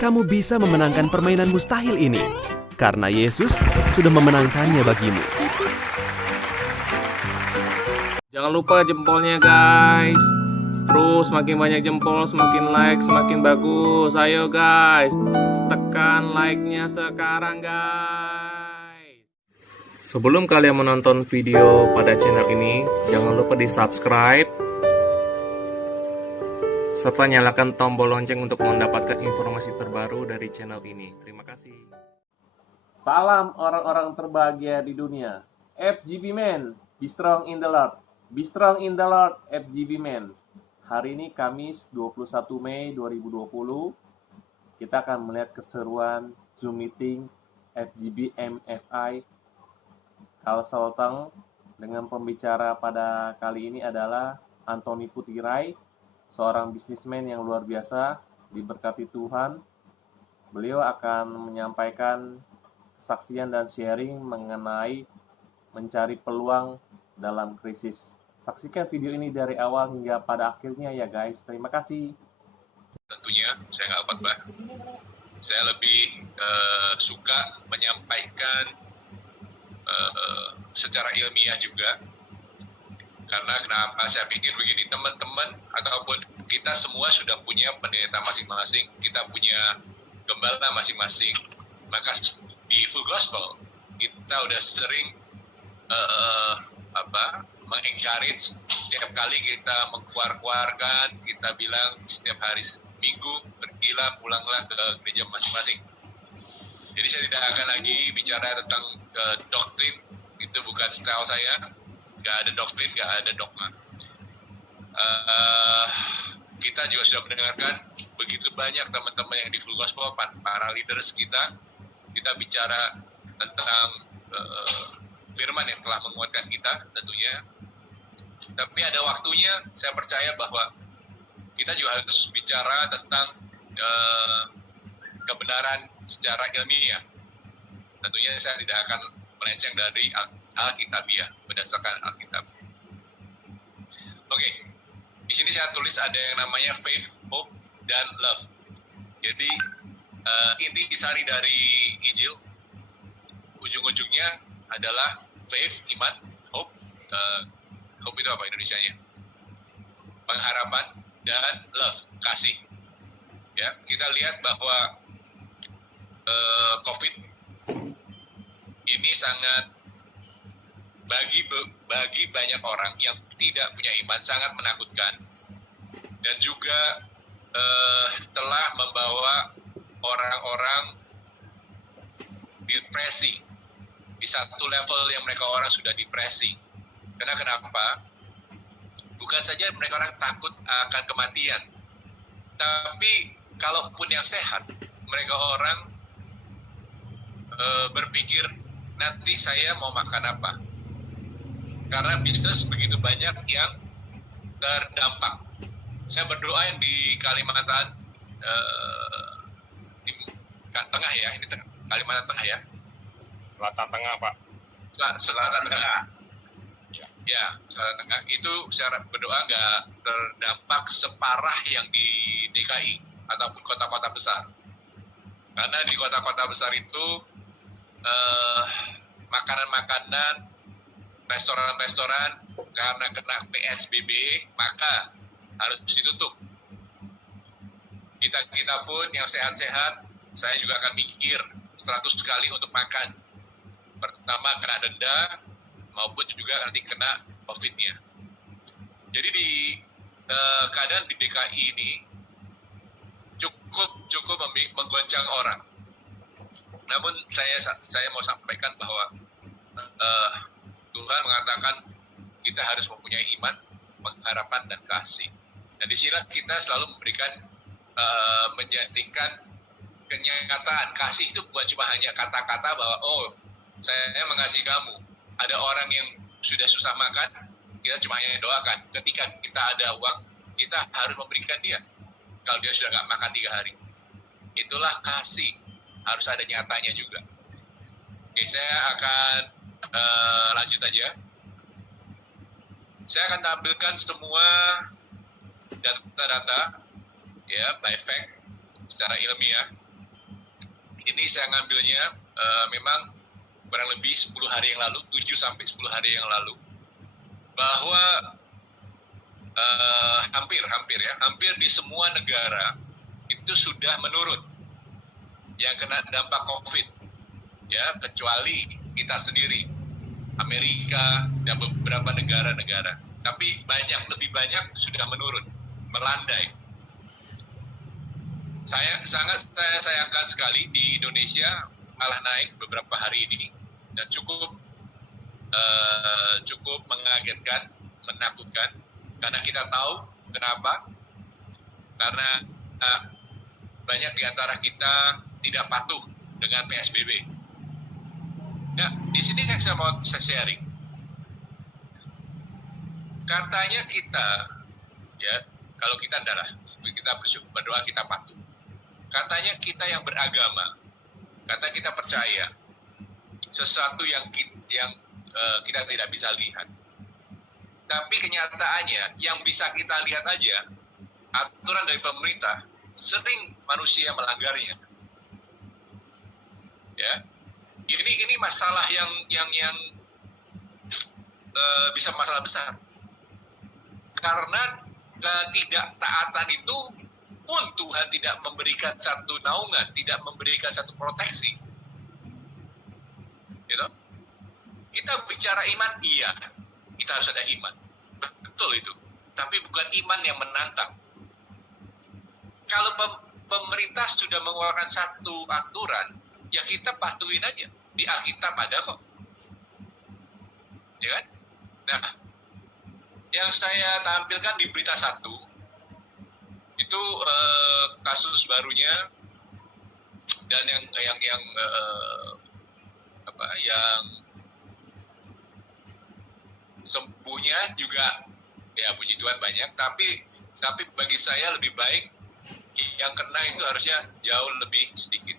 kamu bisa memenangkan permainan mustahil ini. Karena Yesus sudah memenangkannya bagimu. Jangan lupa jempolnya guys. Terus semakin banyak jempol, semakin like, semakin bagus. Ayo guys, tekan like-nya sekarang guys. Sebelum kalian menonton video pada channel ini, jangan lupa di subscribe serta nyalakan tombol lonceng untuk mendapatkan informasi terbaru dari channel ini. Terima kasih. Salam orang-orang terbahagia di dunia. FGB Man, be strong in the Lord. Be strong in the Lord, FGB Man. Hari ini Kamis 21 Mei 2020. Kita akan melihat keseruan Zoom meeting FGB MFI Consulting dengan pembicara pada kali ini adalah Anthony Putirai, seorang bisnismen yang luar biasa, diberkati Tuhan. Beliau akan menyampaikan kesaksian dan sharing mengenai mencari peluang dalam krisis. Saksikan video ini dari awal hingga pada akhirnya ya guys. Terima kasih. Tentunya saya nggak khotbah. Saya lebih suka menyampaikan secara ilmiah juga. Karena kenapa saya pikir begini, teman-teman ataupun kita semua sudah punya pendeta masing-masing, kita punya gembala masing-masing. Maka di Full Gospel kita udah sering mengencourage, setiap kali kita mengkuar-kuarkan, kita bilang setiap hari Minggu pergilah, pulanglah ke gereja masing-masing. Jadi saya tidak akan lagi bicara tentang doktrin, itu bukan style saya. Nggak ada doktrin, nggak ada dogma. Kita juga sudah mendengarkan begitu banyak teman-teman yang di Full Gospel, para leaders kita bicara tentang firman yang telah menguatkan kita tentunya. Tapi ada waktunya, saya percaya bahwa kita juga harus bicara tentang kebenaran secara ilmiah. Tentunya saya tidak akan melenceng dari Alkitabiah, berdasarkan Alkitab. Oke, di sini saya tulis ada yang namanya faith, hope, dan love. Jadi inti sari dari Injil, ujung-ujungnya adalah faith, iman, hope. Hope itu apa Indonesianya? Pengharapan, dan love, kasih. Ya, kita lihat bahwa COVID ini sangat bagi banyak orang yang tidak punya iman sangat menakutkan, dan juga telah membawa orang-orang depresi di satu level yang mereka orang sudah depresi. Karena kenapa? Bukan saja mereka orang takut akan kematian, tapi kalaupun yang sehat, mereka orang berpikir nanti saya mau makan apa? Karena bisnis begitu banyak yang terdampak. Saya berdoa yang di Kalimantan di tengah ya, ini Kalimantan Tengah ya. Selatan Tengah, Pak. Selatan Tengah. Ya, Selatan Tengah itu saya berdoa nggak terdampak separah yang di DKI ataupun kota-kota besar. Karena di kota-kota besar itu makanan-makanan, restoran-restoran karena kena PSBB maka harus ditutup. Kita pun yang sehat-sehat, saya juga akan mikir 100 kali untuk makan. Pertama kena denda maupun juga nanti kena COVID-nya. Jadi di keadaan di DKI ini cukup menggoncang orang. Namun saya mau sampaikan bahwa Tuhan mengatakan kita harus mempunyai iman, pengharapan, dan kasih. Dan di sini kita selalu memberikan, menjadikan kenyataan. Kasih itu bukan cuma hanya kata-kata bahwa oh saya mengasihi kamu. Ada orang yang sudah susah makan, kita cuma hanya doakan. Ketika kita ada uang, kita harus memberikan dia. Kalau dia sudah nggak makan 3 hari, itulah kasih. Harus ada nyatanya juga. Oke, saya akan lanjut aja. Saya akan tampilkan semua data-data ya by fact secara ilmiah ini saya ngambilnya memang kurang lebih 10 hari yang lalu, 7 sampai 10 hari yang lalu, bahwa hampir di semua negara itu sudah menurun yang kena dampak COVID, ya, kecuali kita sendiri, Amerika dan beberapa negara-negara. Tapi lebih banyak sudah menurun, melandai. Saya sayangkan sekali di Indonesia malah naik beberapa hari ini dan cukup mengagetkan, menakutkan, karena kita tahu kenapa. Karena banyak di antara kita tidak patuh dengan PSBB. Nah, di sini saya mau sharing. Katanya kita, ya, kalau kita adalah kita berdoa, kita patuh. Katanya kita yang beragama, kata kita percaya sesuatu yang kita tidak bisa lihat. Tapi kenyataannya yang bisa kita lihat aja, aturan dari pemerintah, sering manusia melanggarnya. Ya, ini masalah yang bisa masalah besar. Karena ketidaktaatan itu pun Tuhan tidak memberikan satu naungan, tidak memberikan satu proteksi. Gitu? Kita bicara iman, iya, kita harus ada iman. Betul itu. Tapi bukan iman yang menantang. Kalau pemerintah sudah mengeluarkan satu aturan, ya kita patuhin aja. Di Alkitab ada kok. Ya kan? Nah, yang saya tampilkan di berita 1 itu kasus barunya, dan yang sembuhnya juga, ya puji Tuhan banyak, tapi bagi saya lebih baik yang kena itu harusnya jauh lebih sedikit.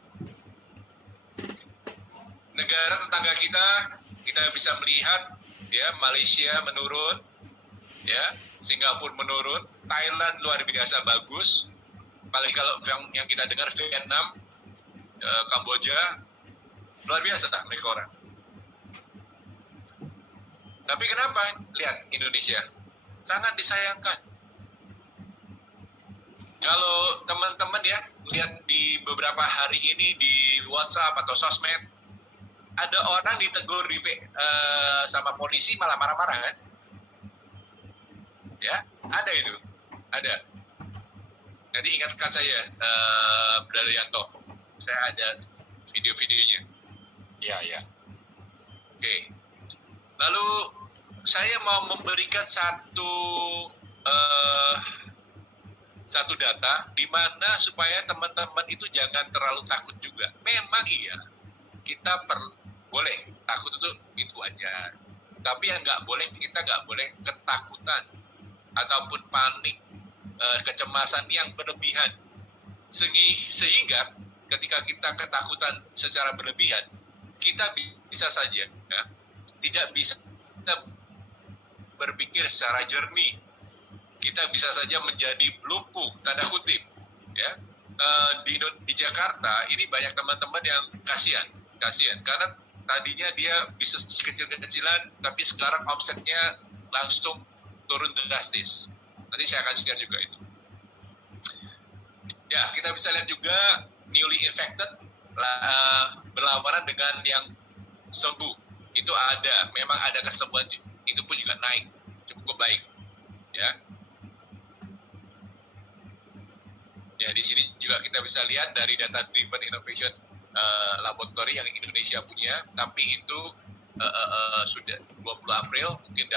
Negara tetangga kita bisa melihat, ya, Malaysia menurun, ya, Singapura menurun, Thailand luar biasa bagus, paling kalau yang kita dengar Vietnam, Kamboja luar biasa mereka orang. Tapi kenapa? Lihat Indonesia, sangat disayangkan. Kalau teman-teman ya lihat di beberapa hari ini di WhatsApp atau sosmed, ada orang ditegur sama polisi malah marah-marah kan? Ya, ada itu, ada. Nanti ingatkan saya, Brother Yanto, saya ada video-videonya. Iya. Oke. Lalu saya mau memberikan satu data di mana supaya teman-teman itu jangan terlalu takut juga. Memang iya, kita boleh takut itu wajar. Tapi yang kita nggak boleh ketakutan ataupun panik, kecemasan yang berlebihan. Sehingga ketika kita ketakutan secara berlebihan, kita bisa saja, ya, tidak bisa berpikir secara jernih. Kita bisa saja menjadi lumpuh, tanda kutip, ya. Di Jakarta ini banyak teman-teman yang kasihan karena tadinya dia bisnis kecil-kecilan, tapi sekarang omsetnya langsung turun drastis. Nanti saya akan share juga itu. Ya, kita bisa lihat juga newly infected berlawanan dengan yang sembuh. Itu memang ada kesembuhan, itu pun juga naik, cukup baik. Ya. Ya, di sini juga kita bisa lihat dari data driven innovation laboratory yang Indonesia punya, tapi itu sudah 20 April, mungkin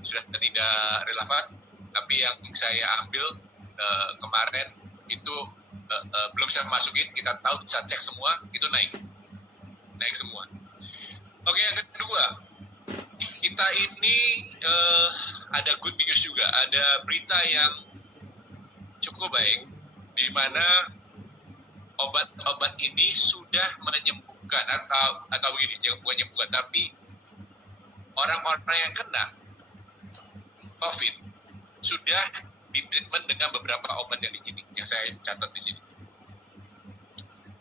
sudah tidak relevan, tapi yang saya ambil kemarin itu belum saya masukin, kita tahu bisa cek semua, itu naik semua. Oke, yang kedua, kita ini ada good news juga, ada berita yang cukup baik, di mana obat ini sudah menyembuhkan atau begini, bukan menyembuhkan, tapi orang-orang yang kena COVID sudah ditreatment dengan beberapa obat yang di sini, yang saya catat di sini.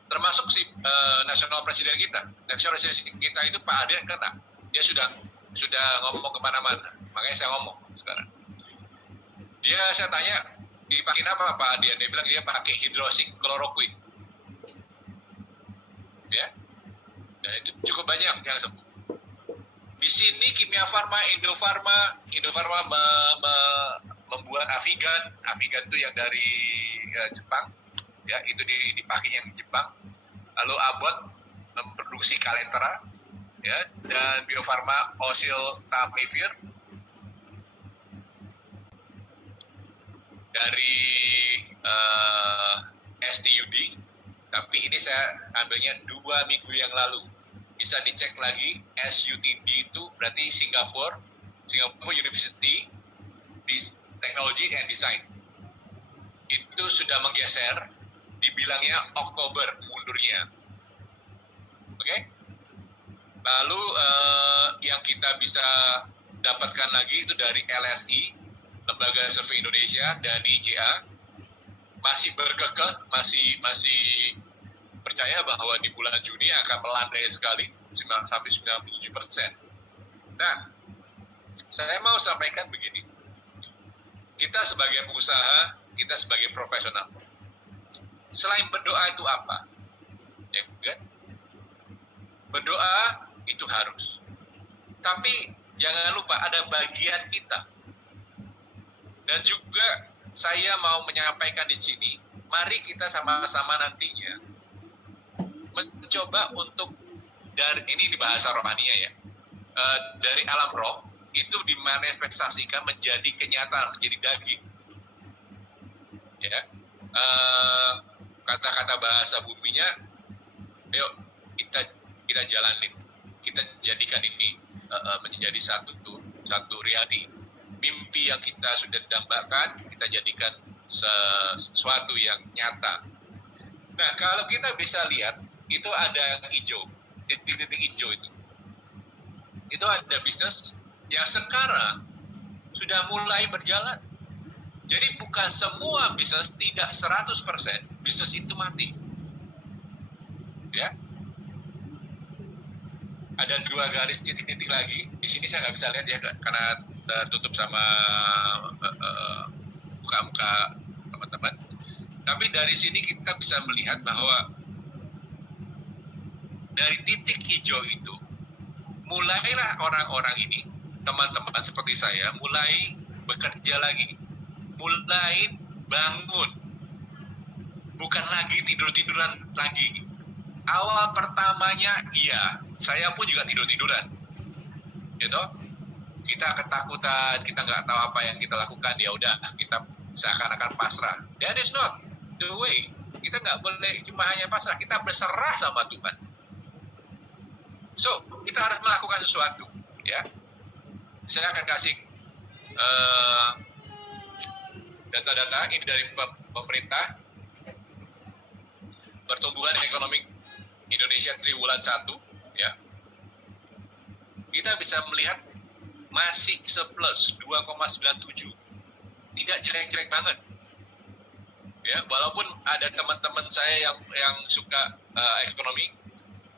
termasuk si nasional presiden kita. Nasional presiden kita itu Pak Adian kata, dia sudah ngomong kemana-mana. Makanya saya ngomong sekarang. Saya tanya, dipakai apa Pak Adian? Dia bilang dia pakai hidroksikloroquine. Ya, dan itu cukup banyak yang sembuh. Di sini Kimia Farma, Indofarma membuat Avigan itu yang dari Jepang, ya itu dipakai yang Jepang. Lalu Abbott memproduksi Calentera, ya, dan Bio Farma Oseltamivir dari STUD. Tapi ini saya ambilnya 2 minggu yang lalu. Bisa dicek lagi, SUTD itu berarti Singapore University Technology and Design. Itu sudah menggeser, dibilangnya Oktober mundurnya. Oke? Lalu yang kita bisa dapatkan lagi itu dari LSI, Lembaga Survei Indonesia, dan IJA, masih berkekeh, masih percaya bahwa di bulan Juni akan melandai sekali sampai 97%. Nah, saya mau sampaikan begini. Kita sebagai pengusaha, kita sebagai profesional, selain berdoa itu apa? Ya kan? Berdoa itu harus. Tapi jangan lupa ada bagian kita. Dan juga saya mau menyampaikan di sini, mari kita sama-sama nantinya mencoba untuk ini di bahasa rohania ya, dari alam roh itu dimanifestasikan menjadi kenyataan, menjadi daging. Ya, kata-kata bahasa buminya, yuk kita jalanin, kita jadikan ini menjadi satu reality. Mimpi yang kita sudah dambakan, kita jadikan sesuatu yang nyata. Nah, kalau kita bisa lihat, itu ada yang hijau, titik-titik hijau itu. Itu ada bisnis yang sekarang sudah mulai berjalan. Jadi bukan semua bisnis, tidak 100% bisnis itu mati. Ya. Ada 2 garis titik-titik lagi. Di sini saya nggak bisa lihat ya, karena tertutup sama muka-muka teman-teman. Tapi dari sini kita bisa melihat bahwa dari titik hijau itu, mulailah orang-orang ini, teman-teman seperti saya, mulai bekerja lagi, mulai bangun, bukan lagi tidur-tiduran lagi. Awal pertamanya, iya, saya pun juga tidur-tiduran, gitu. Kita ketakutan, kita nggak tahu apa yang kita lakukan, ya udah, kita seakan-akan pasrah. That is not the way. Kita nggak boleh cuma hanya pasrah, kita berserah sama Tuhan. So, kita harus melakukan sesuatu, ya. Saya akan kasih data-data ini dari pemerintah. Pertumbuhan ekonomi Indonesia triwulan 1, ya. Kita bisa melihat masih surplus 2,97. Tidak jelek-jelek banget. Ya, walaupun ada teman-teman saya yang suka ekonomi,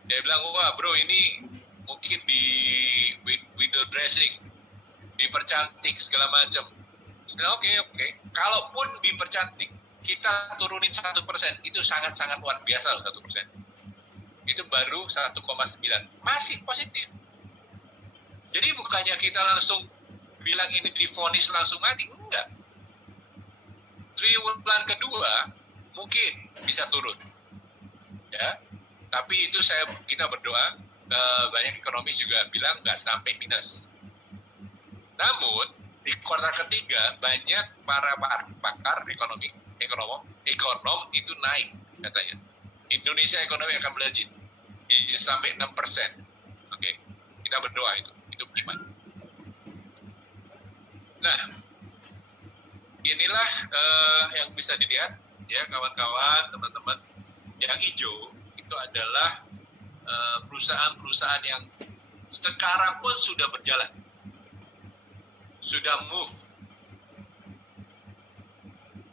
dia bilang, wah bro ini mungkin di window dressing, dipercantik segala macam. Oke. Kalaupun dipercantik, kita turunin 1%, itu sangat-sangat luar biasa loh 1%. Itu baru 1,9, masih positif. Jadi bukannya kita langsung bilang ini divonis langsung mati, enggak. Triwulan kedua mungkin bisa turun, ya. Tapi itu kita berdoa, banyak ekonomis juga bilang nggak sampai minus. Namun di kuartal ketiga banyak para pakar ekonom itu naik katanya. Indonesia ekonomi akan melejit sampai 6%. Oke, kita berdoa itu iman. Nah, inilah yang bisa dilihat ya kawan-kawan, teman-teman. Yang hijau itu adalah perusahaan-perusahaan yang sekarang pun sudah berjalan, sudah move,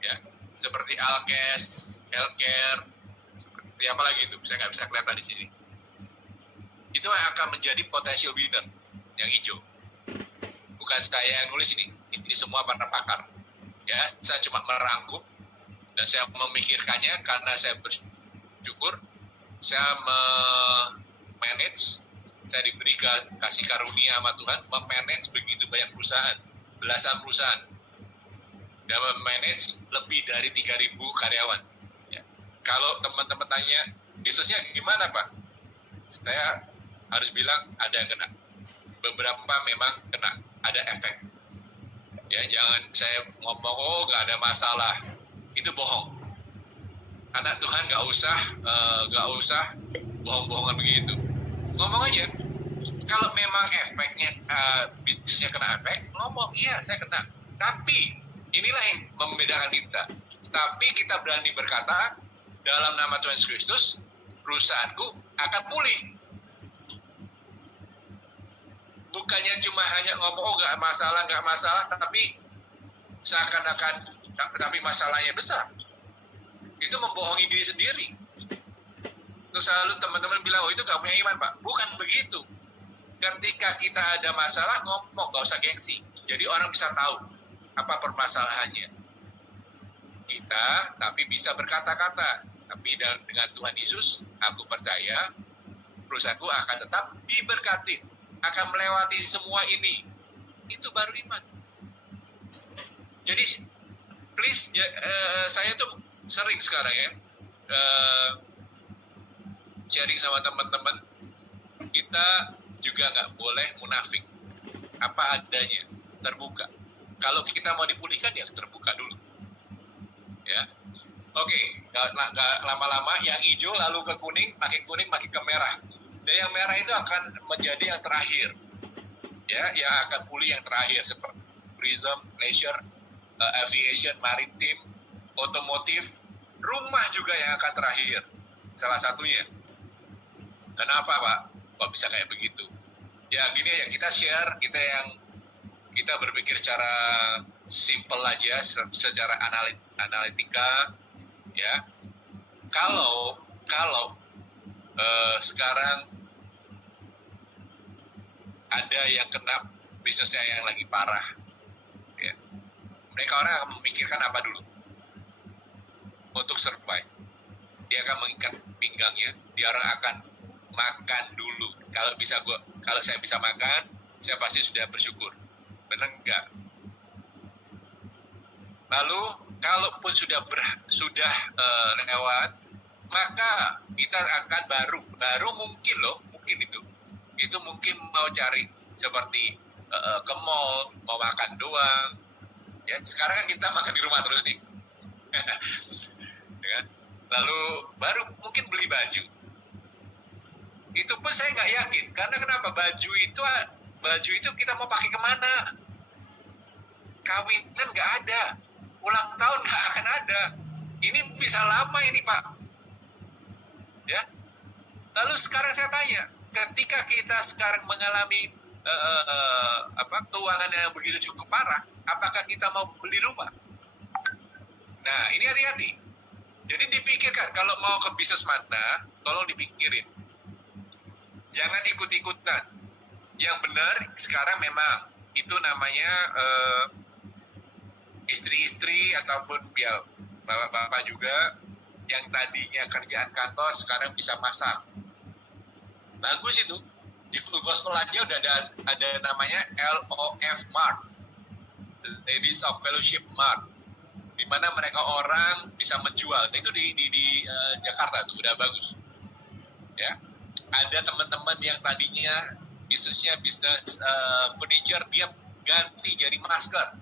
ya, seperti Alkes, Healthcare, Ya apalagi itu, saya nggak bisa kelihatan di sini. Itu yang akan menjadi potential winner yang hijau. Bukan saya yang nulis ini semua para pakar. Ya, saya cuma merangkum dan saya memikirkannya karena saya bersyukur, saya manage, saya diberi kasih karunia sama Tuhan, memanage begitu banyak perusahaan, belasan perusahaan, dan memanage lebih dari 3.000 karyawan. Ya. Kalau teman-teman tanya, bisnisnya gimana Pak? Saya harus bilang ada yang kena. Beberapa memang kena, ada efek. Ya, jangan saya ngomong, oh nggak ada masalah. Itu bohong. Anak Tuhan nggak usah bohong-bohongan begitu. Ngomong aja. Kalau memang efeknya, bisnisnya kena efek, ngomong, iya saya kena. Tapi, inilah yang membedakan kita. Tapi kita berani berkata, dalam nama Tuhan Yesus Kristus, perusahaanku akan pulih. Bukannya cuma hanya ngomong, oh nggak masalah, tapi seakan-akan, tapi masalahnya besar. Itu membohongi diri sendiri. Terus selalu teman-teman bilang, oh itu nggak punya iman Pak. Bukan begitu. Ketika kita ada masalah, ngomong, nggak usah gengsi. Jadi orang bisa tahu apa permasalahannya. Kita, tapi bisa berkata-kata. Tapi dengan Tuhan Yesus, aku percaya, perusahaanku akan tetap diberkati. Akan melewati semua ini. Itu baru iman. Jadi, please, saya tuh sering sekarang ya, sharing sama teman-teman, kita juga nggak boleh munafik. Apa adanya, terbuka. Kalau kita mau dipulihkan, ya terbuka dulu. Ya, oke, nggak lama-lama yang hijau lalu ke kuning, makin ke merah. Dan yang merah itu akan menjadi yang terakhir. Ya, yang akan pulih yang terakhir seperti tourism, leisure, aviation, maritim, otomotif, rumah juga yang akan terakhir. Salah satunya. Kenapa Pak? Kok bisa kayak begitu? Ya gini ya, kita share, kita berpikir secara simple aja, secara analitika, ya. Kalau sekarang ada yang kena bisnisnya yang lagi parah, ya. Mereka orang akan memikirkan apa dulu untuk survive. Dia akan mengikat pinggangnya, dia orang akan makan dulu. Kalau saya bisa makan, saya pasti sudah bersyukur. Benar enggak? Lalu kalaupun sudah lewat, maka kita akan baru mungkin itu mungkin mau cari seperti ke mall, mau makan doang. Ya, sekarang kan kita makan di rumah terus nih. Ya, lalu baru mungkin beli baju. Itu pun saya nggak yakin, karena kenapa? Baju itu kita mau pakai kemana? Kawinan nggak ada, ulang tahun nggak akan ada. Ini bisa lama ini Pak. Ya. Lalu sekarang saya tanya, ketika kita sekarang mengalami keuangan yang begitu cukup parah, apakah kita mau beli rumah? Nah, ini hati-hati. Jadi dipikirkan, kalau mau ke bisnis mana, tolong dipikirin. Jangan ikut-ikutan. Yang benar sekarang memang itu namanya istri-istri ataupun ya bapak-bapak juga yang tadinya kerjaan kantor sekarang bisa masak. Bagus itu. Di Full Gospel aja udah ada namanya LOF Mart, Ladies of Fellowship Mart, di mana mereka orang bisa menjual. Itu di Jakarta tuh udah bagus. Ya, ada teman-teman yang tadinya bisnisnya bisnis furniture, dia ganti jadi masker.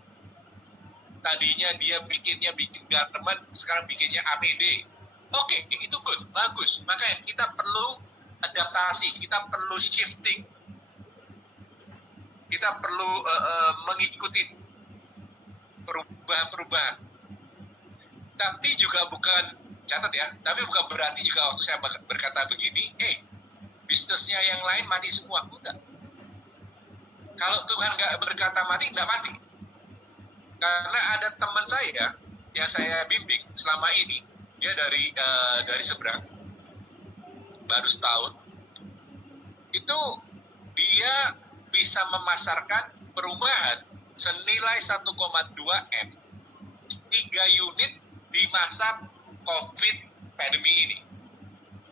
Tadinya dia bikin garment, sekarang bikinnya APD. Oke, itu good, bagus. Makanya kita perlu adaptasi, kita perlu shifting, kita perlu mengikuti perubahan-perubahan. Tapi juga bukan, catat ya, tapi bukan berarti juga waktu saya berkata begini, bisnisnya yang lain mati semua. Enggak. Kalau Tuhan nggak berkata mati, nggak mati. Karena ada teman saya yang saya bimbing selama ini, dia dari seberang, baru setahun, itu dia bisa memasarkan perumahan senilai 1,2 M, 3 unit di masa COVID pandemi ini.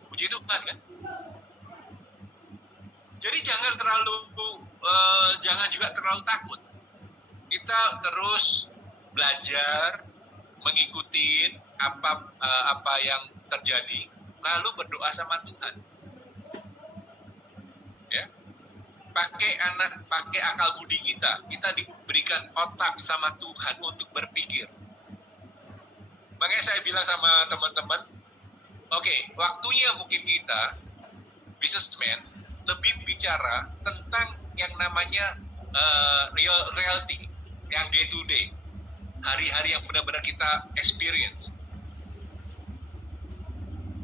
Puji Tuhan kan? Jadi jangan juga terlalu takut. Kita terus belajar, mengikuti apa yang terjadi, lalu berdoa sama Tuhan. Ya, pakai akal budi kita diberikan otak sama Tuhan untuk berpikir. Makanya saya bilang sama teman-teman, oke, waktunya mungkin kita businessman lebih bicara tentang yang namanya reality, yang day to day, hari-hari yang benar-benar kita experience.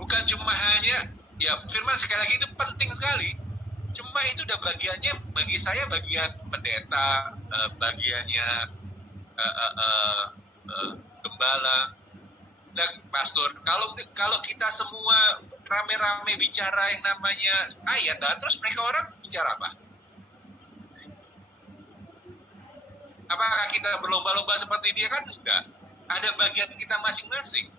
Bukan cuma hanya, ya firman sekali lagi itu penting sekali. Cuma itu udah bagiannya, bagi saya bagian pendeta, bagiannya gembala, dan pastor. Kalau kita semua rame-rame bicara yang namanya ayat, terus mereka orang bicara apa? Apakah kita berlomba-lomba seperti dia? Kan enggak. Ada bagian kita masing-masing.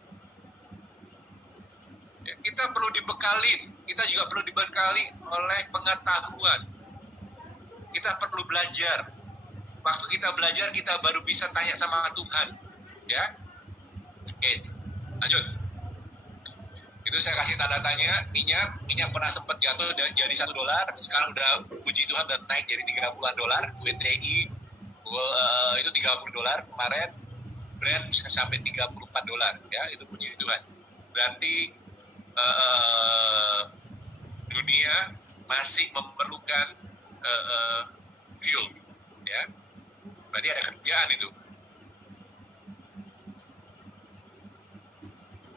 Ya, kita perlu dibekali, kita juga perlu dibekali oleh pengetahuan. Kita perlu belajar. Waktu kita belajar, kita baru bisa tanya sama Tuhan. Ya, oke, lanjut. Itu saya kasih tanda tanya. Minyak pernah sempat jatuh dan jadi $1, sekarang udah puji Tuhan dan naik jadi $30. WTI itu $30 kemarin, Brent bisa sampai $34, ya, itu puji Tuhan. Berarti dunia masih memerlukan fuel, ya. Berarti ada kerjaan itu.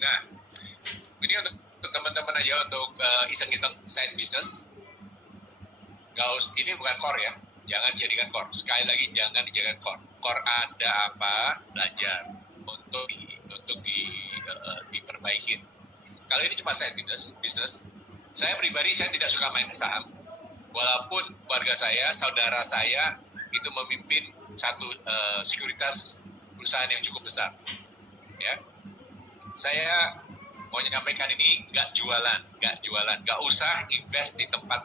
Nah, ini untuk teman-teman aja, untuk iseng-iseng side business. Ini bukan core ya. Jangan jadikan core. Sekali lagi, jangan dijadikan core. Core ada apa? Belajar untuk diperbaikin. Kalau ini cuma side business. Saya pribadi, saya tidak suka main saham. Walaupun keluarga saya, saudara saya itu memimpin satu sekuritas perusahaan yang cukup besar. Ya, saya mau menyampaikan ini nggak jualan, nggak usah invest di tempat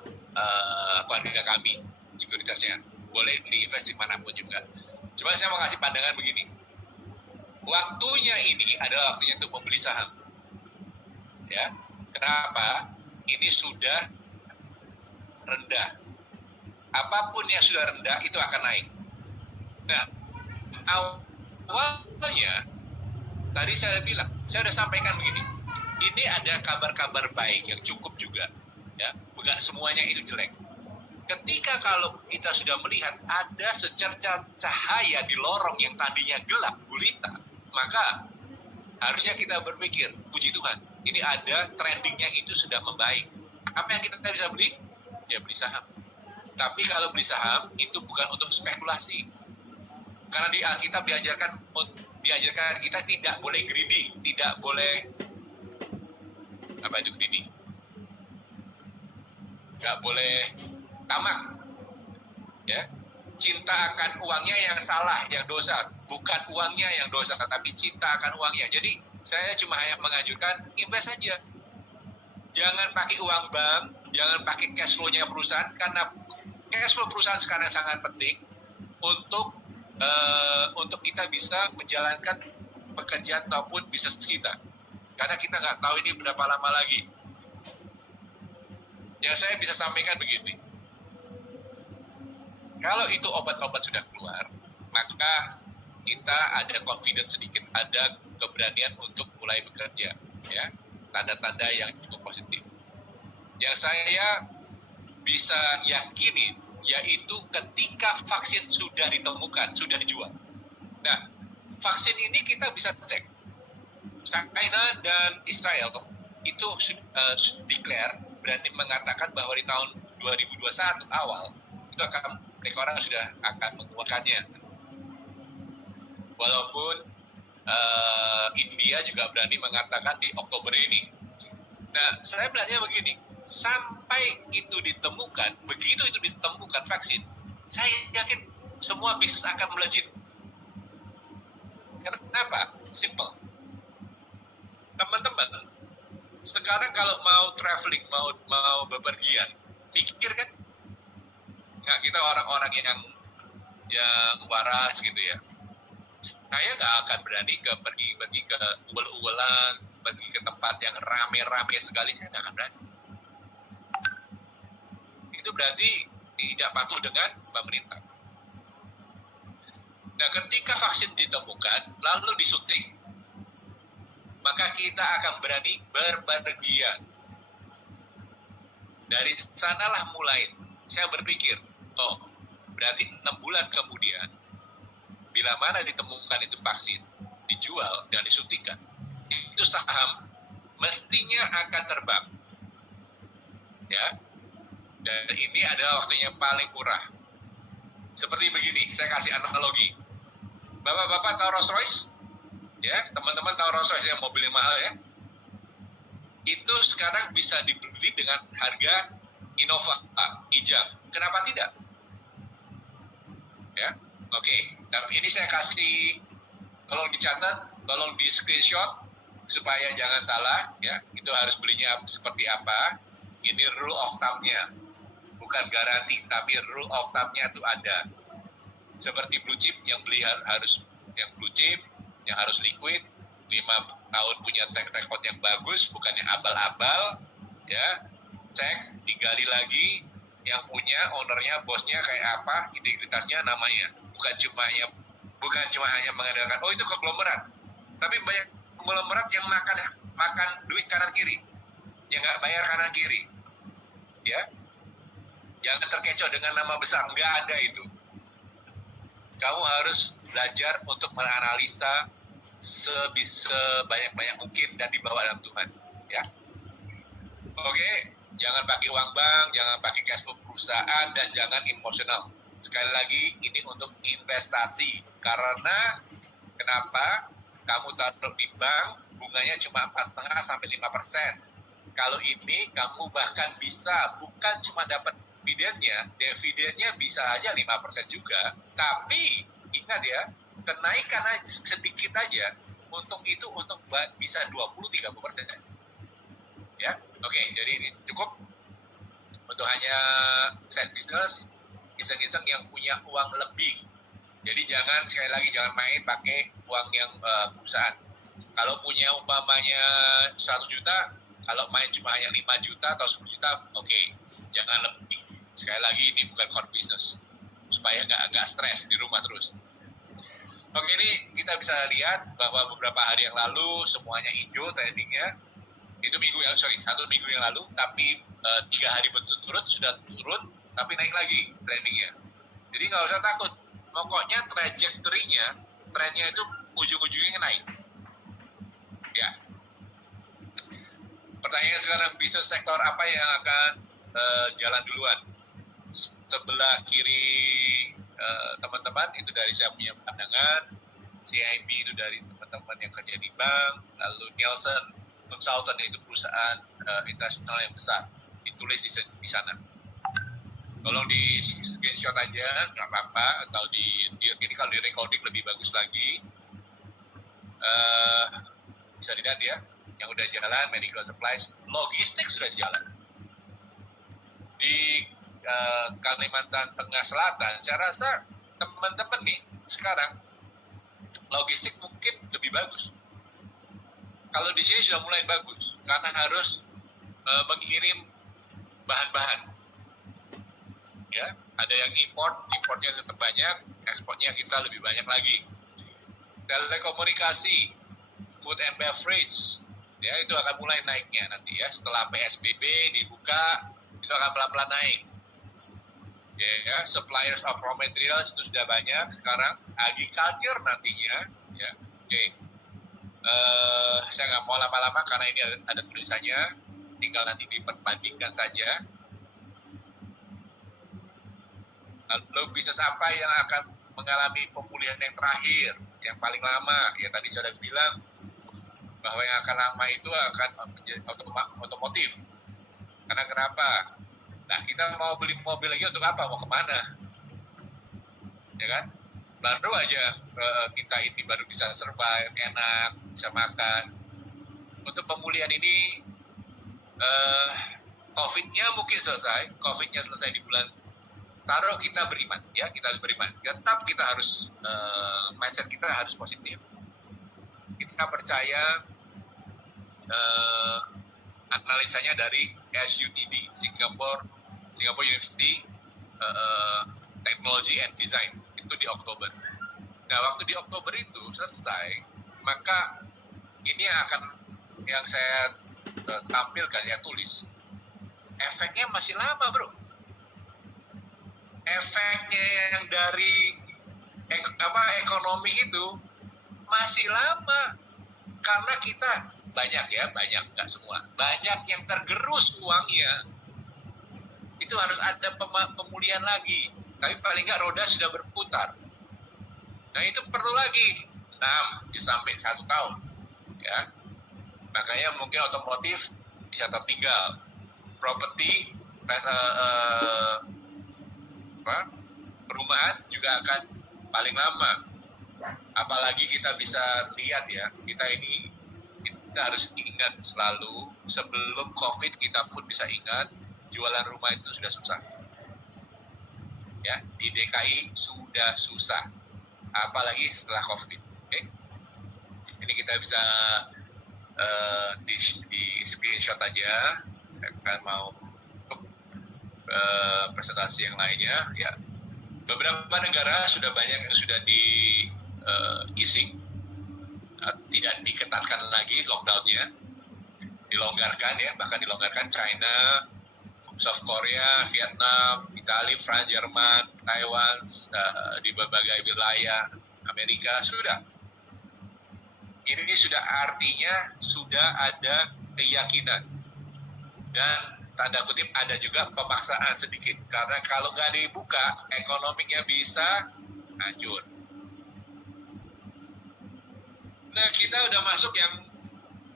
keluarga kami. Sekuritasnya boleh diinvest dimanapun juga. Coba saya mau kasih pandangan begini, waktunya ini adalah waktunya untuk membeli saham. Ya, kenapa? Ini sudah rendah. Apapun yang sudah rendah itu akan naik. Nah, awalnya tadi saya sudah sampaikan begini. Ini ada kabar-kabar baik yang cukup juga. Ya, bukan semuanya itu jelek. Ketika kalau kita sudah melihat ada secerca cahaya di lorong yang tadinya gelap gulita, maka harusnya kita berpikir, puji Tuhan, ini ada trendingnya itu sudah membaik. Apa yang kita bisa beli? Ya beli saham. Tapi kalau beli saham itu bukan untuk spekulasi. Karena di Alkitab diajarkan kita tidak boleh greedy, tidak boleh apa itu greedy? Nggak boleh tamak, ya. Cinta akan uangnya yang salah, yang dosa, bukan uangnya yang dosa, tetapi cinta akan uangnya. Jadi saya cuma hanya menganjurkan invest saja, jangan pakai uang bank, jangan pakai cash flow-nya perusahaan, karena cash flow perusahaan sekarang sangat penting untuk kita bisa menjalankan pekerjaan ataupun bisnis kita, karena kita nggak tahu ini berapa lama lagi. Yang saya bisa sampaikan begini, kalau itu obat-obat sudah keluar, maka kita ada confidence sedikit, ada keberanian untuk mulai bekerja, ya, tanda-tanda yang cukup positif. Yang saya bisa yakini, yaitu ketika vaksin sudah ditemukan, sudah dijual. Nah, vaksin ini kita bisa cek. China dan Israel itu declare, berani mengatakan bahwa di tahun 2021 awal itu mereka orang sudah akan mengeluarkannya. Walaupun India juga berani mengatakan di Oktober ini. Nah, saya belajarnya begini, Sampai itu ditemukan, begitu itu ditemukan vaksin, saya yakin semua bisnis akan melejit. Kenapa? Simple. Teman-teman, sekarang kalau mau traveling, mau bepergian, mikir kan? Nggak, kita orang-orang yang waras gitu ya. Saya nggak akan berani pergi ke uwel-uwelan, pergi ke tempat yang rame-rame sekali, saya nggak akan berani. Itu berarti tidak patuh dengan pemerintah. Nah, ketika vaksin ditemukan, lalu disuntik, maka kita akan berani berpergian. Dari sanalah mulai saya berpikir, berarti 6 bulan kemudian, bila mana ditemukan itu vaksin, dijual dan disuntikan, itu saham mestinya akan terbang. Ya, dan ini adalah waktunya paling murah. Seperti begini, saya kasih analogi. Bapak-bapak tahu Rolls Royce? Ya, teman-teman tahu Rolls Royce yang mobil yang mahal ya? Itu sekarang bisa dibeli dengan harga Innova, Ijang. Kenapa tidak? Ya, oke. Dan ini saya kasih, tolong dicatat, tolong di screenshot supaya jangan salah. Ya, itu harus belinya seperti apa? Ini rule of thumb-nya. Bukan garansi, tapi rule of thumb-nya itu ada. Seperti blue chip yang beli harus yang blue chip, yang harus liquid, 5 tahun punya track record yang bagus, bukan yang abal-abal, ya. Cek, digali lagi, yang punya ownernya, bosnya kayak apa, integritasnya, namanya. Bukan cuma hanya mengandalkan, itu konglomerat. Tapi banyak konglomerat yang makan duit kanan kiri, yang nggak bayar kanan kiri, ya. Jangan terkecoh dengan nama besar, nggak ada itu. Kamu harus belajar untuk menganalisa sebanyak-banyak mungkin dan dibawa dalam Tuhan. Ya, oke. Jangan pakai uang bank, jangan pakai cash flow perusahaan, dan jangan emosional. Sekali lagi, ini untuk investasi. Karena kenapa? Kamu taruh di bank, bunganya cuma 4,5 sampai 5%. Kalau ini, kamu bahkan bisa bukan cuma dapat dividennya bisa aja 5% juga. Tapi ingat ya, kenaikan sedikit aja, untuk bisa 20-30%. Ya, oke. Jadi ini cukup untuk hanya side business, iseng-iseng yang punya uang lebih. Jadi jangan main pakai uang yang perusahaan. Kalau punya umpamanya 100 juta, kalau main cuma hanya 5 juta atau 10 juta, oke. Jangan lebih. Sekali lagi, ini bukan core business. Supaya nggak stres di rumah terus. Oke, ini kita bisa lihat bahwa beberapa hari yang lalu semuanya hijau tradingnya. Itu 1 minggu yang lalu, tapi 3 hari berturut-turut sudah turun, tapi naik lagi tradingnya. Jadi nggak usah takut. Pokoknya trennya itu ujung-ujungnya naik. Ya. Pertanyaan sekarang, bisnis sektor apa yang akan jalan duluan? Sebelah kiri teman-teman itu dari saya punya pandangan, CIMB itu dari teman-teman yang kerja di bank, lalu Nielsen Consultant itu perusahaan internasional yang besar, ditulis di sana. Tolong di screenshot aja, nggak apa-apa, atau ini kalau di recording lebih bagus lagi. Bisa dilihat ya, yang udah jalan, medical supplies, logistik sudah jalan. Di Kalimantan Tengah Selatan, saya rasa teman-teman nih sekarang logistik mungkin lebih bagus. Kalau di sini sudah mulai bagus, karena harus mengirim bahan-bahan. Ya, ada yang importnya tetap banyak, ekspornya kita lebih banyak lagi. Telekomunikasi, food and beverage, ya itu akan mulai naiknya nanti ya, setelah PSBB dibuka, itu akan pelan-pelan naik. Ya, suppliers of raw materials itu sudah banyak sekarang. Agriculture nantinya, ya, oke. Saya nggak mau lama-lama karena ini ada tulisannya, tinggal nanti diperbandingkan saja. Lalu bisnis apa yang akan mengalami pemulihan yang terakhir, yang paling lama? Ya tadi saya sudah bilang bahwa yang akan lama itu akan menjadi otomotif. Karena kenapa? Nah, kita mau beli mobil lagi untuk apa? Mau kemana? Ya kan? Baru aja kita ini baru bisa survive, enak, bisa makan. Untuk pemulihan ini, COVID-nya mungkin selesai. COVID-nya selesai di bulan. Taruh kita beriman, ya, kita harus beriman. Tetap kita harus, mindset kita harus positif. Kita percaya analisanya dari SUTD, Singapore University Technology and Design, itu di Oktober. Nah, waktu di Oktober itu selesai, maka ini yang saya tampilkan, ya tulis, efeknya masih lama, bro. Efeknya yang dari ekonomi itu masih lama, karena kita banyak, nggak semua, banyak yang tergerus uangnya. Itu harus ada pemulihan lagi, tapi paling nggak roda sudah berputar. Nah, itu perlu lagi 6 sampai 1 tahun, ya. Makanya mungkin otomotif bisa tertinggal, properti, perumahan juga akan paling lama. Apalagi kita bisa lihat, ya, kita harus ingat selalu, sebelum COVID kita pun bisa ingat, jualan rumah itu sudah susah. Ya, di DKI sudah susah. Apalagi setelah COVID. Okay? Ini kita bisa di screenshot aja. Saya akan mau presentasi yang lainnya. Ya, beberapa negara sudah banyak yang sudah easing, tidak diketatkan lagi lockdown-nya, dilonggarkan, ya, bahkan dilonggarkan. China, South Korea, Vietnam, Italia, France, Jerman, Taiwan, di berbagai wilayah Amerika sudah. Ini sudah artinya sudah ada keyakinan, dan tanda kutip ada juga pemaksaan sedikit, karena kalau nggak dibuka ekonominya bisa hancur. Nah, kita udah masuk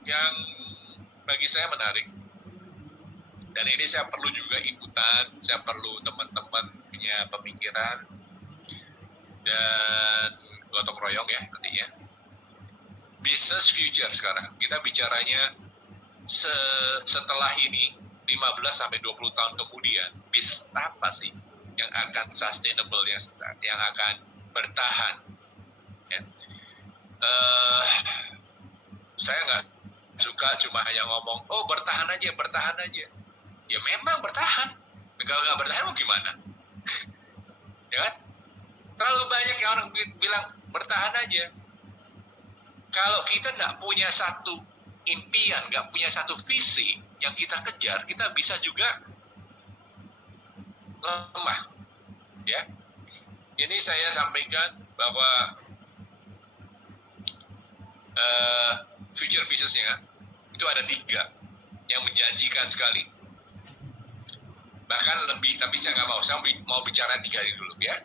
yang bagi saya menarik. Dan ini saya perlu juga ikutan, saya perlu teman-teman punya pemikiran dan gotong royong, ya, nantinya. Business future sekarang, kita bicaranya setelah ini, 15-20 tahun kemudian, bisnis apa sih yang akan sustainable, yang akan bertahan? Ya. Saya nggak suka cuma hanya ngomong, oh bertahan aja. Ya memang bertahan. Kalau nggak bertahan mau gimana? Ya kan? Terlalu banyak yang orang bilang bertahan aja. Kalau kita nggak punya satu impian, nggak punya satu visi yang kita kejar, kita bisa juga lemah. Ya, ini saya sampaikan bahwa future business-nya itu ada 3 yang menjanjikan sekali. Bahkan lebih, tapi saya nggak mau. Saya mau bicara 3 ini dulu, ya.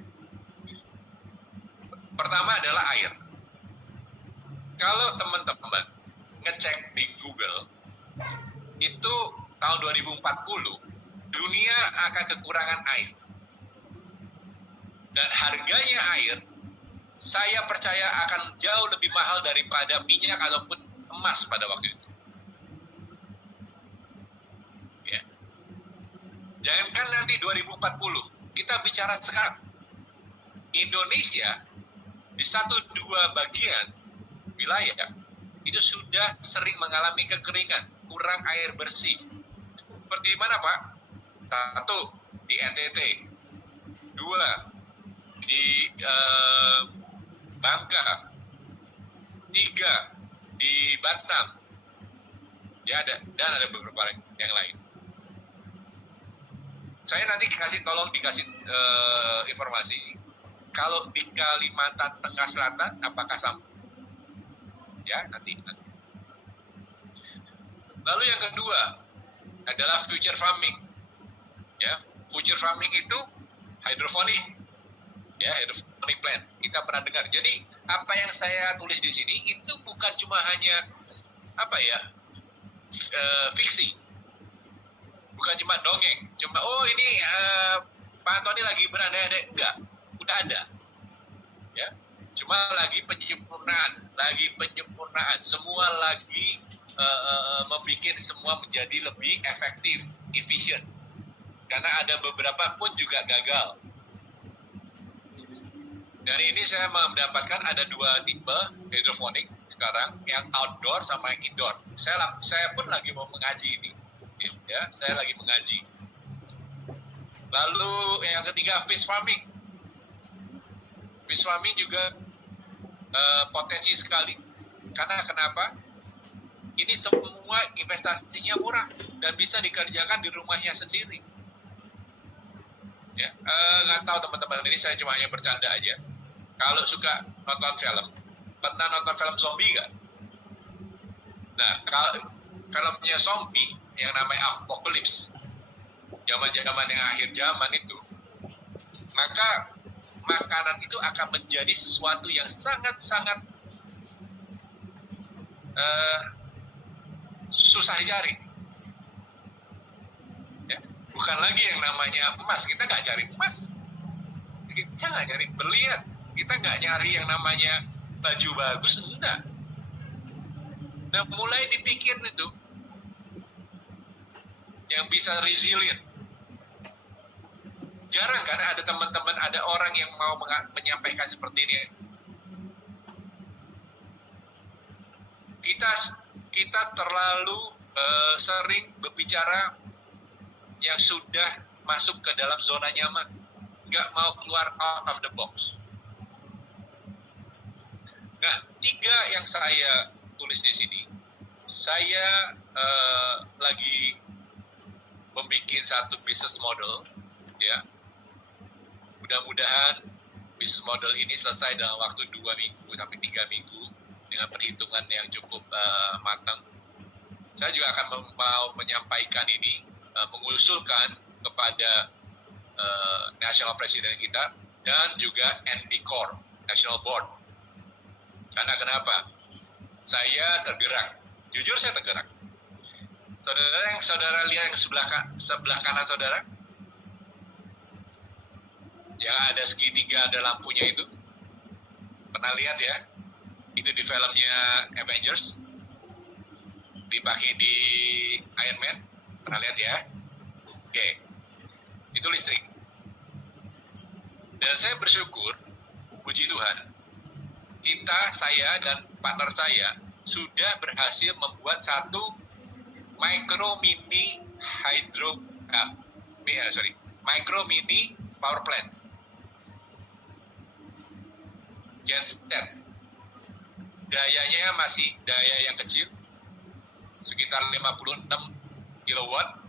Pertama adalah air. Kalau teman-teman ngecek di Google, itu tahun 2040 dunia akan kekurangan air. Dan harganya air, saya percaya akan jauh lebih mahal daripada minyak ataupun emas pada waktu itu. Ya. Jangankan nanti 2040, kita bicara sekarang. Indonesia di 1-2 bagian wilayah itu sudah sering mengalami kekeringan, kurang air bersih. Seperti mana, Pak? 1, di NTT. 2, di Bangka. 3, di Batam. Ya, dan ada beberapa yang lain. Saya nanti tolong dikasih informasi. Kalau di Kalimantan Tengah Selatan, apakah sama? Ya, nanti. Lalu yang kedua adalah future farming. Ya, future farming itu hidroponik. Ya, hidroponik plant. Kita pernah dengar. Jadi, apa yang saya tulis di sini itu bukan cuma hanya fiksi. Bukan cuma dongeng, cuma oh ini Pak Antoni lagi berandai-andai, enggak, udah ada. Ya. Cuma lagi penyempurnaan, semua lagi membuat semua menjadi lebih efektif, efisien. Karena ada beberapa pun juga gagal. Dan ini saya mendapatkan ada 2 tipe hidroponik sekarang, yang outdoor sama yang indoor. Saya pun lagi mau mengaji ini, ya, saya lagi mengaji. Lalu yang ketiga fish farming. Fish farming juga potensi sekali. Karena kenapa? Ini semua investasinya murah dan bisa dikerjakan di rumahnya sendiri. Ya, nggak tahu teman-teman, ini saya cuma hanya bercanda aja. Kalau suka nonton film, pernah nonton film zombie nggak? Nah, kalau filmnya zombie yang namanya Apocalypse, zaman-zaman yang akhir zaman itu, maka makanan itu akan menjadi sesuatu yang sangat-sangat susah dicari. Ya, bukan lagi yang namanya emas, kita nggak cari emas, kita nggak cari berlian, kita nggak nyari yang namanya baju bagus, enggak. Nah, mulai dipikir itu yang bisa resilient. Jarang kan ada teman-teman, ada orang yang mau menyampaikan seperti ini. Kita terlalu sering berbicara yang sudah masuk ke dalam zona nyaman, nggak mau keluar out of the box. Nah, 3 yang saya tulis di sini, saya lagi membuat satu business model, ya. Mudah-mudahan bisnis model ini selesai dalam waktu 2 minggu sampai 3 minggu dengan perhitungan yang cukup matang. Saya juga akan mau menyampaikan ini, mengusulkan kepada National President kita dan juga NB Core, National Board. Karena kenapa? Saya tergerak. Jujur saya tergerak. Saudara lihat yang sebelah kanan saudara? Yang ada segitiga, ada lampunya itu. Pernah lihat ya? Itu di filmnya Avengers. Dipakai di Iron Man. Pernah lihat ya? Oke. Itu listrik. Dan saya bersyukur, puji Tuhan, saya dan partner saya sudah berhasil membuat satu micro mini power plant. Genset. Dayanya masih daya yang kecil, sekitar 56 kilowatt.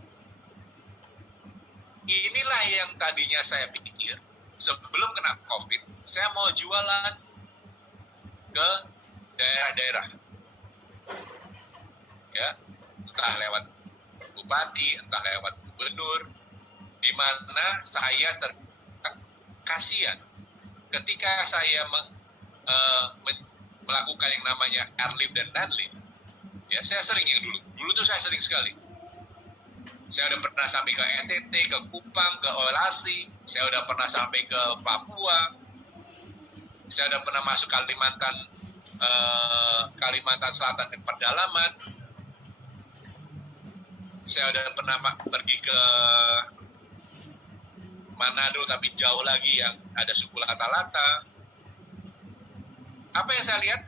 Inilah yang tadinya saya pikir sebelum kena COVID, saya mau jualan ke daerah-daerah. Ya, entah lewat bupati, entah lewat gubernur, di mana saya kasihan ketika saya melakukan yang namanya airlift dan landlift. Ya, saya sering yang dulu tuh saya sering sekali. Saya udah pernah sampai ke NTT, ke Kupang, ke Olasi, saya udah pernah sampai ke Papua, saya udah pernah masuk Kalimantan Selatan ke pedalaman, saya udah pernah pergi ke Manado tapi jauh lagi yang ada suku Lata-Lata. Apa yang saya lihat?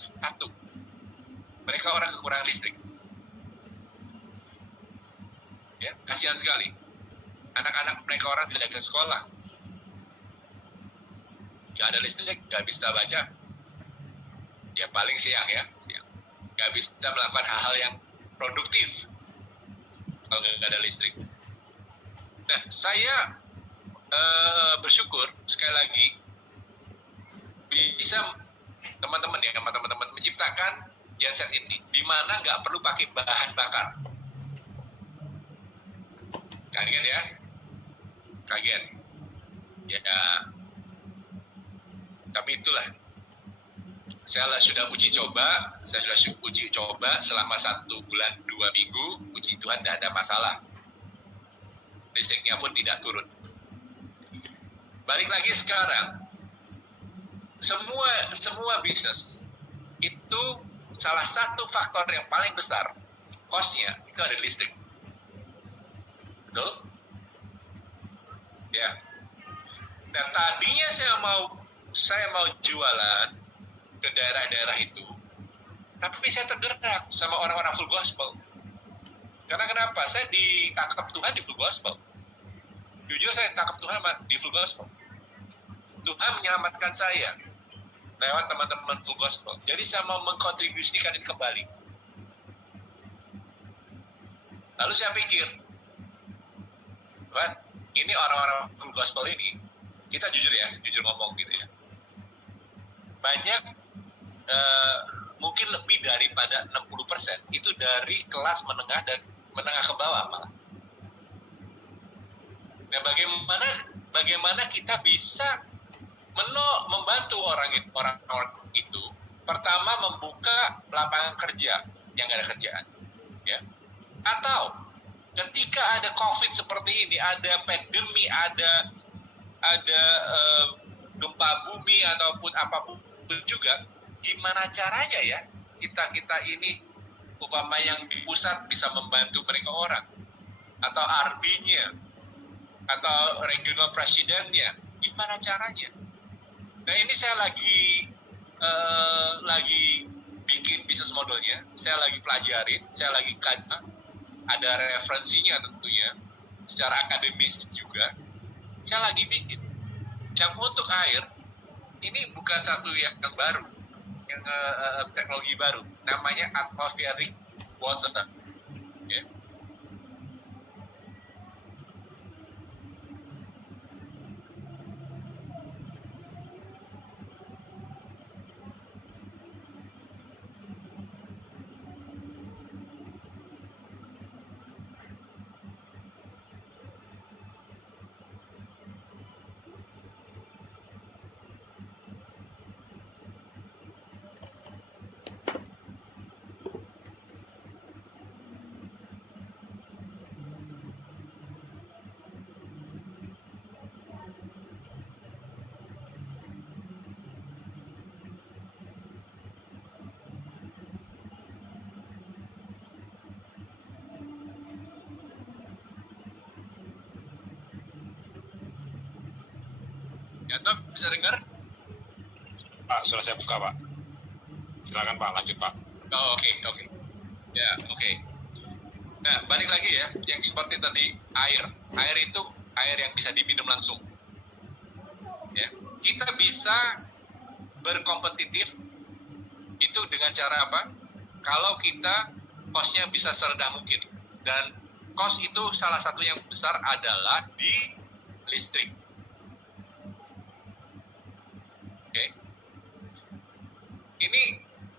Satu, mereka orang kekurangan listrik. Ya, kasihan sekali. Anak-anak mereka orang tidak ke sekolah. Gak ada listrik, gak bisa baca. Ya paling siang ya. Gak bisa melakukan hal-hal yang produktif kalau gak ada listrik. Nah, saya bersyukur sekali lagi bisa teman-teman menciptakan genset ini di mana nggak perlu pakai bahan bakar. Kaget ya? Kaget. Ya. Tapi itulah. Saya sudah uji coba selama 1 bulan 2 minggu, puji Tuhan tidak ada masalah. listriknya pun tidak turun. Balik lagi sekarang, semua bisnis itu salah satu faktor yang paling besar cost-nya itu ada listrik. Betul? Ya. Nah, tadinya saya mau jualan ke daerah-daerah itu, tapi saya tergerak sama orang-orang full gospel. Karena kenapa? Saya ditangkap Tuhan di full gospel. Jujur saya tangkap Tuhan di full gospel. Tuhan menyelamatkan saya lewat teman-teman full gospel. Jadi saya mau mengkontribusikan ini kembali. Lalu saya pikir, Tuhan, ini orang-orang full gospel ini, kita jujur ngomong gitu ya. Banyak, mungkin lebih daripada 60% itu dari kelas menengah dan menengah ke bawah malah. Nah, bagaimana kita bisa membantu orang itu? Pertama, membuka lapangan kerja yang nggak ada kerjaan, ya. Atau ketika ada COVID seperti ini, ada pandemi, ada gempa bumi ataupun apapun juga, gimana caranya ya kita ini umpama yang di pusat bisa membantu mereka orang, atau RB-nya, atau regional presidennya, gimana caranya? Nah, ini saya lagi bikin bisnis modelnya, saya lagi pelajarin, saya lagi kaji, ada referensinya tentunya, secara akademis juga, saya lagi bikin. Yang untuk air, ini bukan satu yang baru, yang teknologi baru, namanya atmospheric water. Ya. Gatot, bisa dengar? Pak, sudah saya buka, Pak. Silakan, Pak. Lanjut, Pak. Oh, oke. Ya, oke. Nah, balik lagi ya, yang seperti tadi, air. Air itu air yang bisa diminum langsung. Ya, kita bisa berkompetitif itu dengan cara apa? Kalau kita cost-nya bisa serendah mungkin. Dan cost itu salah satu yang besar adalah di listrik. Oke. Ini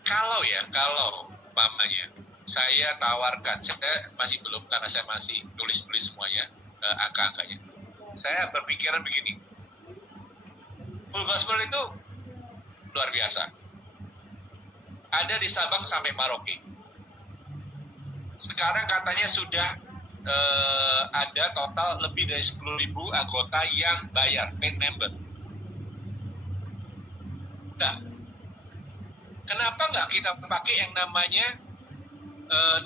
kalau umpamanya saya tawarkan, saya masih belum karena saya masih nulis semuanya angka-angkanya. Saya berpikiran begini, full gospel itu luar biasa. Ada di Sabang sampai Merauke. Sekarang katanya sudah ada total lebih dari 10.000 anggota yang bayar, paid member. Nah, kenapa nggak kita pakai yang namanya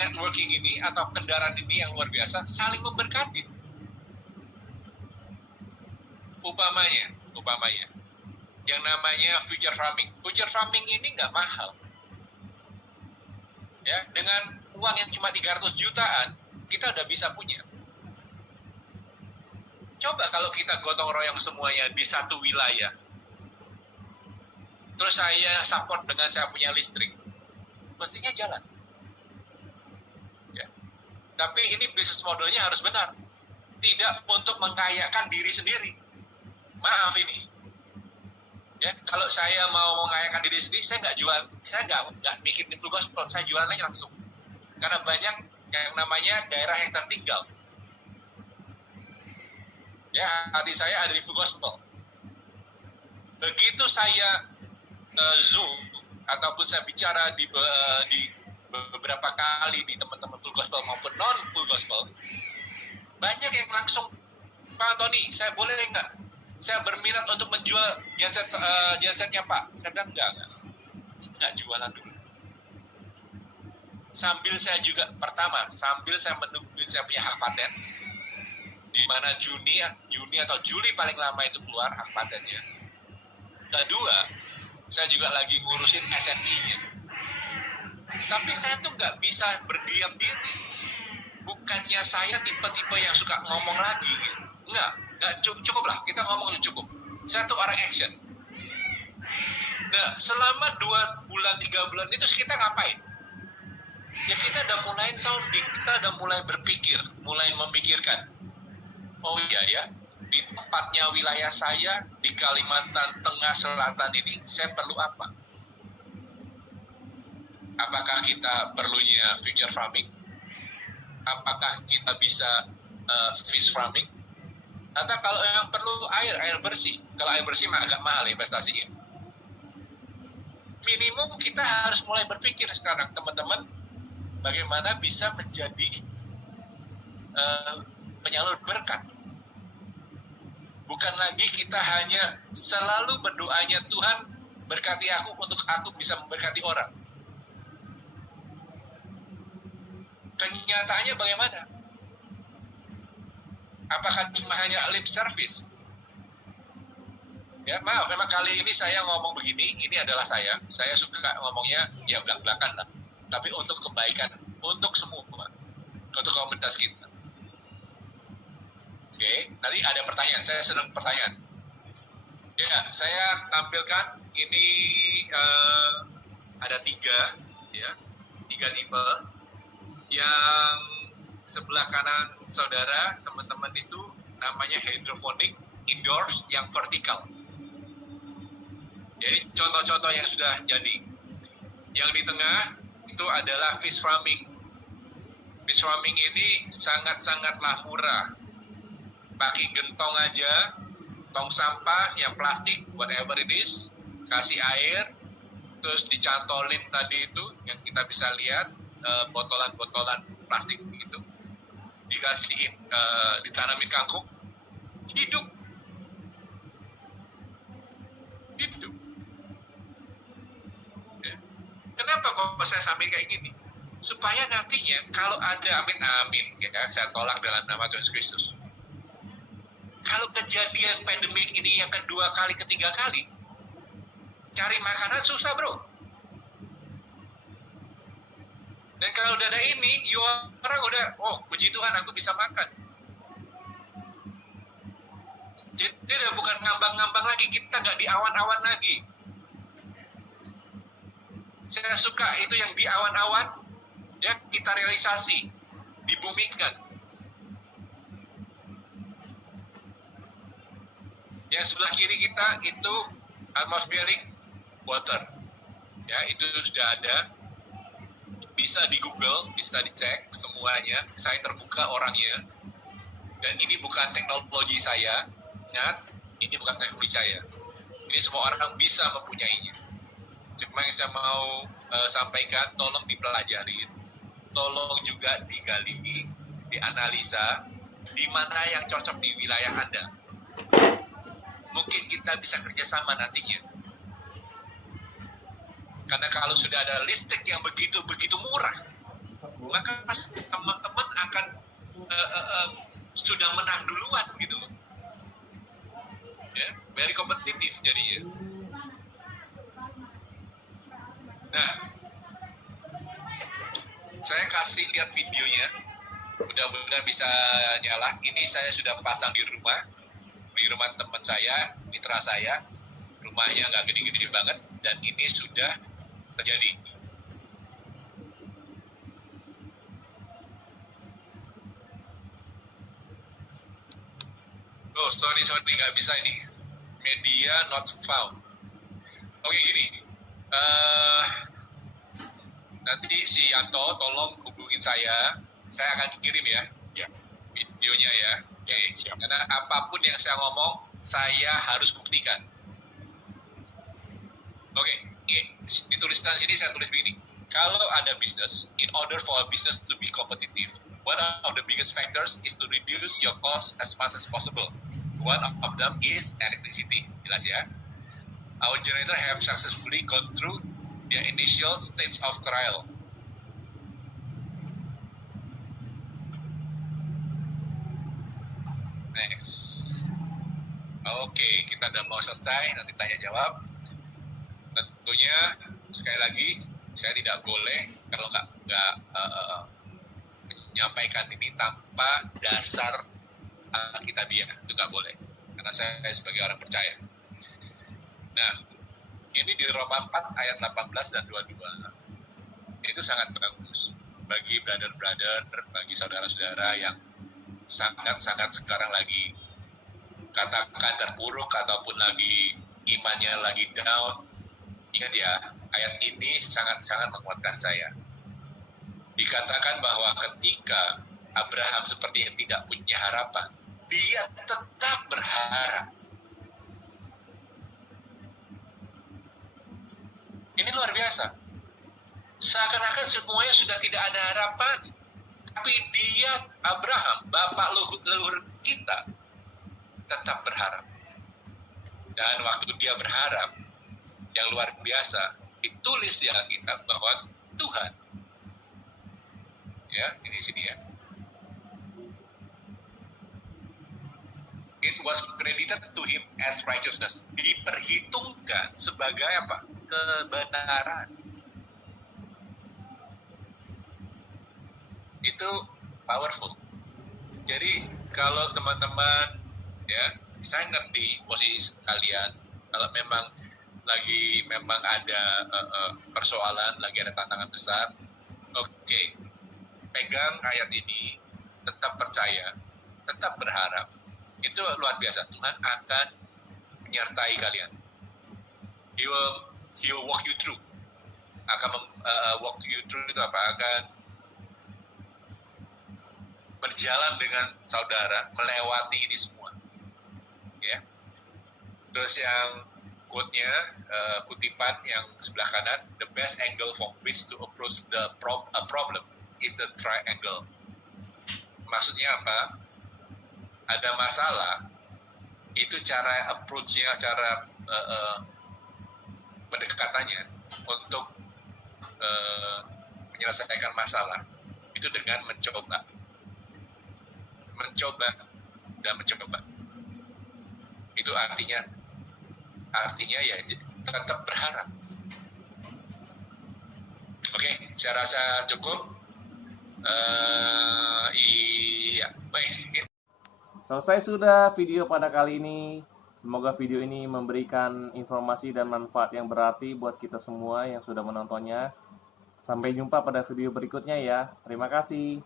networking ini atau kendaraan ini yang luar biasa, saling memberkati. Umpamanya, yang namanya future farming. Future farming ini nggak mahal. Ya, dengan uang yang cuma 300 jutaan, kita udah bisa punya. Coba kalau kita gotong royong semuanya di satu wilayah. Terus saya support dengan saya punya listrik, mestinya jalan. Ya. Tapi ini bisnis modelnya harus benar, tidak untuk mengkayakan diri sendiri. Maaf ini. Ya, kalau saya mau mengayakan diri sendiri, saya nggak mikirin full gospel, saya jualan aja langsung. Karena banyak yang namanya daerah yang tertinggal. Ya, hati saya ada di full gospel. Begitu saya Zoom ataupun saya bicara di beberapa kali di teman-teman full gospel maupun non full gospel, banyak yang langsung Pak Antoni, saya boleh nggak? Saya berminat untuk menjual gensetnya Pak. Saya bilang enggak jualan dulu. Sambil saya menunggu saya punya hak paten, di mana Juni atau Juli paling lama itu keluar hak patennya. Kedua, saya juga lagi ngurusin SNI-nya. Tapi saya tuh nggak bisa berdiam diri. Bukannya saya tipe-tipe yang suka ngomong lagi gitu. Nggak cukup lah, kita ngomong itu cukup. Saya tuh orang action. Nah, selama 2 bulan, 3 bulan itu kita ngapain? Ya kita udah mulai sounding, kita udah mulai berpikir, mulai memikirkan. Oh iya ya, di tempatnya wilayah saya, di Kalimantan Tengah Selatan ini, saya perlu apa? Apakah kita perlunya future farming? Apakah kita bisa fish farming? Atau kalau yang perlu air bersih. Kalau air bersih mah agak mahal investasinya. Minimum kita harus mulai berpikir sekarang, teman-teman, bagaimana bisa menjadi penyalur berkat. Bukan lagi kita hanya selalu berdoanya, Tuhan berkati aku untuk aku bisa memberkati orang. Kenyataannya bagaimana? Apakah cuma hanya lip service? Ya, maaf, memang kali ini saya ngomong begini, ini adalah saya suka ngomongnya ya belak-belakan lah. Tapi untuk kebaikan, untuk semua, untuk komunitas kita. Oke, tadi ada pertanyaan, saya senang pertanyaan. Ya, saya tampilkan ini ada 3 tipe. Yang sebelah kanan saudara, teman-teman itu namanya hydroponic indoors yang vertikal. Jadi contoh-contoh yang sudah jadi. Yang di tengah itu adalah fish farming. Fish farming ini sangat-sangatlah murah. Pakai gentong aja, tong sampah yang plastik, whatever it is, kasih air, terus dicantolin tadi itu yang kita bisa lihat, botolan-botolan plastik gitu, dikasihin, ditanamin kangkung, hidup. Ya. Kenapa kok saya sampai kayak gini? Supaya nantinya kalau ada amin, ya, saya tolak dalam nama Tuhan Yesus Kristus. Kalau kejadian pandemik ini yang kedua kali, ketiga kali, cari makanan susah, bro. Dan kalau udah ada ini, orang udah, puji Tuhan aku bisa makan. Jadi udah bukan ngambang-ngambang lagi, kita nggak di awan-awan lagi. Saya suka itu yang di awan-awan, ya kita realisasi, dibumikan. Yang sebelah kiri kita itu atmospheric water, ya itu sudah ada. Bisa di Google, bisa dicek semuanya. Saya terbuka orangnya. Dan ini bukan teknologi saya. Ingat, ini bukan teknologi saya. Ini semua orang bisa mempunyainya. Cuma yang saya mau sampaikan, tolong dipelajari. Tolong juga digali, dianalisa, di mana yang cocok di wilayah Anda. Mungkin kita bisa kerjasama nantinya. Karena kalau sudah ada listrik yang begitu murah, maka teman-teman akan sudah menang duluan gitu, ya, very kompetitif jadinya. Nah, saya kasih lihat videonya, mudah-mudahan bisa nyala. Ini saya sudah pasang di rumah teman saya, mitra saya. Rumahnya nggak gede-gede banget, dan ini sudah terjadi. Sorry, nggak bisa ini. Media not found. Oke, gini. Nanti si Yanto tolong hubungin saya akan kirim ya videonya ya. Oke, siap. Karena apapun yang saya ngomong, saya harus buktikan. Oke, di tulisan sini saya tulis begini. Kalau ada bisnis, in order for a business to be competitive, one of the biggest factors is to reduce your cost as much as possible. One of them is electricity. Jelas ya. Our generator have successfully gone through the initial stage of trial. Next. Oke, kita udah mau selesai, nanti tanya jawab. Tentunya sekali lagi saya tidak boleh kalau nggak menyampaikan ini tanpa dasar Alkitabiah, itu nggak boleh, karena saya sebagai orang percaya. Nah, ini di Roma 4 ayat 18 dan 22 itu sangat bagus bagi brother-brother, bagi saudara-saudara yang sangat-sangat sekarang lagi katakan terpuruk ataupun lagi imannya lagi down. Ingat ya, ayat ini sangat-sangat menguatkan saya. Dikatakan bahwa ketika Abraham seperti yang tidak punya harapan, dia tetap berharap. Ini luar biasa. Seakan-akan semuanya sudah tidak ada harapan. Tapi dia, Abraham, bapak leluhur kita, tetap berharap. Dan waktu dia berharap, yang luar biasa, ditulis di Alkitab bahwa Tuhan, ya, ini sini ya, it was credited to him as righteousness, diperhitungkan sebagai apa? Kebenaran. Itu powerful. Jadi kalau teman-teman, ya, saya ngerti posisi kalian, kalau memang ada persoalan, lagi ada tantangan besar, oke, pegang ayat ini, tetap percaya, tetap berharap. Itu luar biasa. Tuhan akan menyertai kalian. He will walk you through. Walk you through itu apa? Akan berjalan dengan saudara, melewati ini semua. Ya. Terus yang quote-nya, kutipan yang sebelah kanan, the best angle from which to approach a problem is the triangle. Maksudnya apa? Ada masalah, itu cara approach-nya, cara pendekatannya untuk menyelesaikan masalah itu dengan mencoba dan mencoba. Itu artinya ya tetap berharap. Oke, saya rasa cukup. Iya, baik. Selesai sudah video pada kali ini. Semoga video ini memberikan informasi dan manfaat yang berarti buat kita semua yang sudah menontonnya. Sampai jumpa pada video berikutnya ya. Terima kasih.